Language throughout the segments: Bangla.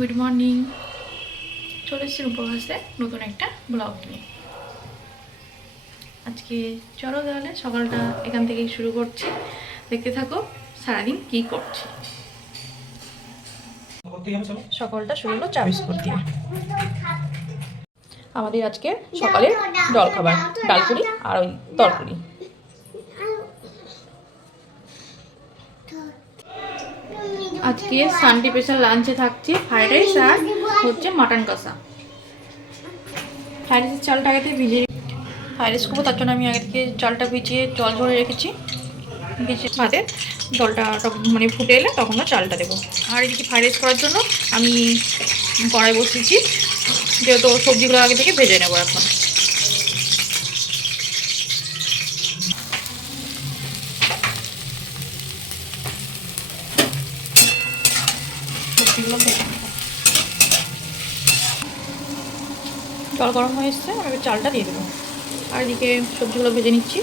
Good morning. চলে এসেছি রূপভাসে নতুন একটা ব্লগ নিয়ে। আজকে চলো তাহলে সকালটা এখান থেকেই শুরু করছি। দেখতে থাকো সারাদিন কি করছি। সকালটা শুরু হলো চা বিস্কুট দিয়ে। আমাদের আজকে সকালে জল খাবার ডালপুরি আর ওই তরপুরি। আজকে সানডে স্পেশাল লাঞ্চে থাকছে ফ্রাইড রাইস আর হচ্ছে মাটন কষা। ফ্রাইড রাইসের চালটা আগে থেকে ভিজিয়ে ফ্রাইড রাইস করবো, তার জন্য আমি আগে থেকে চালটা ভিজিয়ে জল ঝরে রেখেছি। ভিজিয়ে ভাতে জলটা মানে ফুটে এলে তখন চালটা দেবো। আর এদিকে ফ্রাইড রাইস করার জন্য আমি কড়াই বসিয়েছি, যেহেতু সবজিগুলো আগে থেকে ভেজে নেবো এখন। সবজিগুলো ভেজে নেবো। জল গরম হয়ে এসছে, আমি এবার চালটা দিয়ে দেবো। আর এদিকে সবজিগুলো ভেজে নিচ্ছি।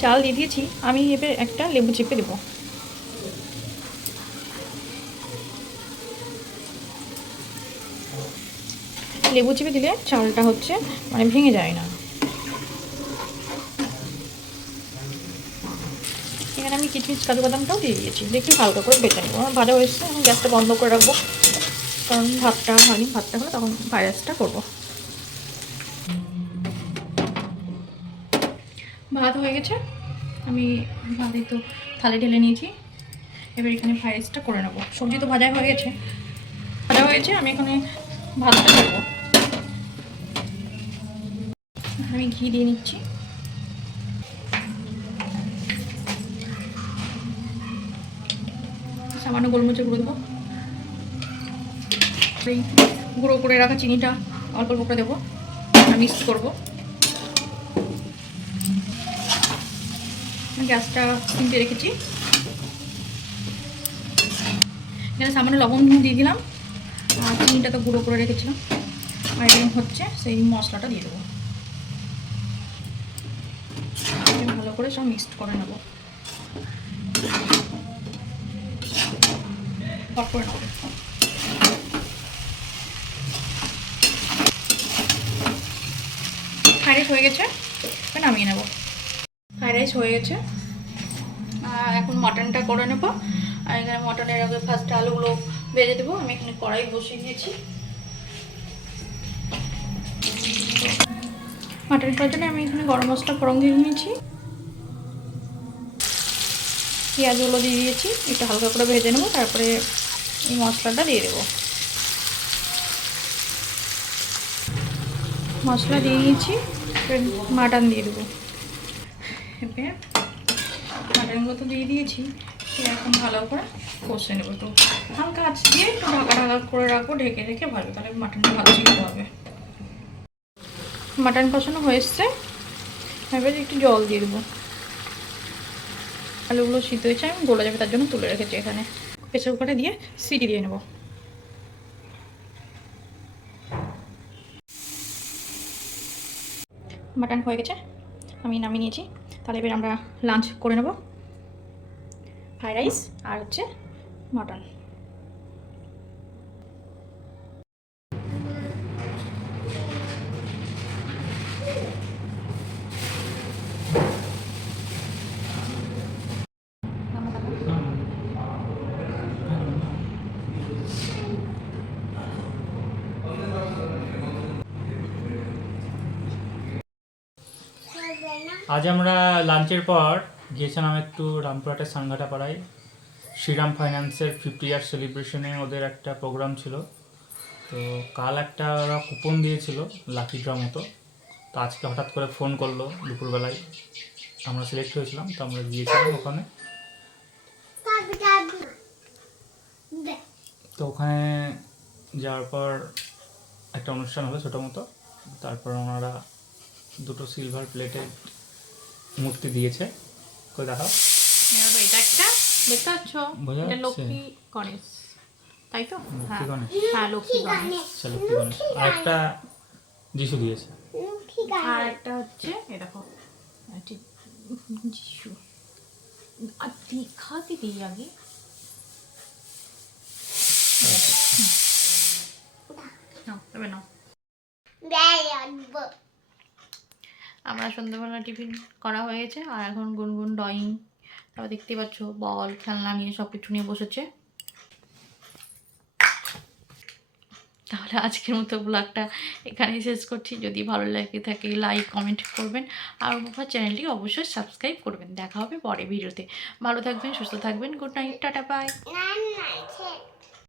চাল দিয়ে দিয়েছি, আমি এবার একটা লেবু চিপে দেবো। লেবু চিপে দিলে চালটা হচ্ছে মানে ভেঙে যায় না। এখানে আমি কিচমিচ কাজু বাদামটাও দিয়ে দিয়েছি, দেখি হালকা করে বেটে নেবো। আমার ভাজা হয়েছে, এখন গ্যাসটা বন্ধ করে রাখবো, কারণ ভাতটা হয়নি। ভাতটা হলে তখন ফ্রাইড রাইসটা করবো। ভাত হয়ে গেছে, আমি ভাতে তো থালে ঢেলে নিয়েছি। এবার এখানে ফ্রাইড রাইসটা করে নেবো। সবজি তো ভাজা হয়ে গেছে, আমি এখানে ভাতটা দেবো। আমি ঘি দিয়ে নিচ্ছি। সামান্য গোলমরিচের গুঁড়ো দেবো। এই গুঁড়ো করে রাখা চিনিটা অল্প অল্প করে দেবো আর মিক্স করবো। গ্যাসটা সিমে রেখেছি। এখানে সামান্য লবণ দিয়ে দিলাম, আর চিনিটা তো গুঁড়ো করে রেখেছিলাম। আর এখানে হচ্ছে সেই মশলাটা দিয়ে দেবো। ভালো করে সব মিক্সড করে নেবো, করে নেবো। ফ্রাইড রাইস হয়ে গেছে, নামিয়ে নেবো। ফ্রাইড রাইস হয়ে গেছে, এখন মাটনটা করে নেবো। আর এখানে মাটনের আগে ফার্স্ট আলুগুলো ভেজে দেবো। আমি এখানে কড়াই বসিয়ে দিয়েছি। মাটন করার জন্য আমি এখানে গরম মশলা ফোড়ন দিয়ে নিয়েছি, পেঁয়াজগুলো দিয়ে দিয়েছি। একটু হালকা করে ভেজে নেবো, তারপরে এই মশলাটা দিয়ে দেবো। মশলা দিয়ে দিয়েছি, মাটন দিয়ে দেবো। এবার মাটনগুলো তো দিয়ে দিয়েছি, এখন ভালো করে কষে নেবো। তো হালকা আঁচ দিয়ে একটু ঢাকা করে রাখবো, ঢেকে রেখে ভালো, তাহলে মাটনটা ভালো সিদ্ধ হবে। মাটন কষানো হয়ে এসছে, এবার একটু জল দিয়ে দেবো। আলুগুলো সিদ্ধ হয়েছে, আমি গলে যাবে তার জন্য তুলে রেখেছি। এখানে প্রেসার কুকারে দিয়ে সিটি দিয়ে নেব। মাটন হয়ে গেছে, আমি নামিয়ে নিয়েছি। তাহলে এবার আমরা লাঞ্চ করে নেব। ফ্রাইড রাইস আর হচ্ছে মাটন। আজ আমরা লাঞ্চের পর গিয়েছিলাম একটু রামপুরহাটের সানঘাটা পাড়ায়। শ্রীরাম ফাইন্যান্সের 50 ইয়ার সেলিব্রেশনে ওদের একটা প্রোগ্রাম ছিল। তো কাল একটা ওরা কুপন দিয়েছিল লাকি ড্র মতো। তো আজকে হঠাৎ করে ফোন করলো দুপুরবেলায়, আমরা সিলেক্ট হয়েছিলাম, তো আমরা গিয়েছিলাম ওখানে। তো ওখানে যাওয়ার পর একটা অনুষ্ঠান হলো ছোটো মতো। তারপর ওনারা দুটো সিলভার প্লেটের মূর্তি দিয়েছে। কই দেখাও। এটা একটা দেখতে পাচ্ছ, এটা লক্ষ্মী গণেশ, তাই তো? লক্ষ্মী গণেশ, হ্যাঁ লক্ষ্মী গণেশ। আচ্ছা লক্ষ্মী গণেশ। আর একটা যিশু দিয়েছে, আর একটা হচ্ছে এ দেখো যিশু। আর দেখাতে দিই আগে, আমরা সন্ধ্যাবেলা টিফিন করা হয়ে গেছে, আর এখন গুনগুন ড্রয়িং, তারপর দেখতেই পাচ্ছ বল খেলনা নিয়ে সব কিছু নিয়ে বসেছে। তাহলে আজকের মতো ব্লগটা এখানেই শেষ করছি। যদি ভালো লাগে থাকে লাইক কমেন্ট করবেন, আর আমার চ্যানেলটি অবশ্যই সাবস্ক্রাইব করবেন। দেখা হবে পরে ভিডিওতে। ভালো থাকবেন, সুস্থ থাকবেন। Good night, tata, by.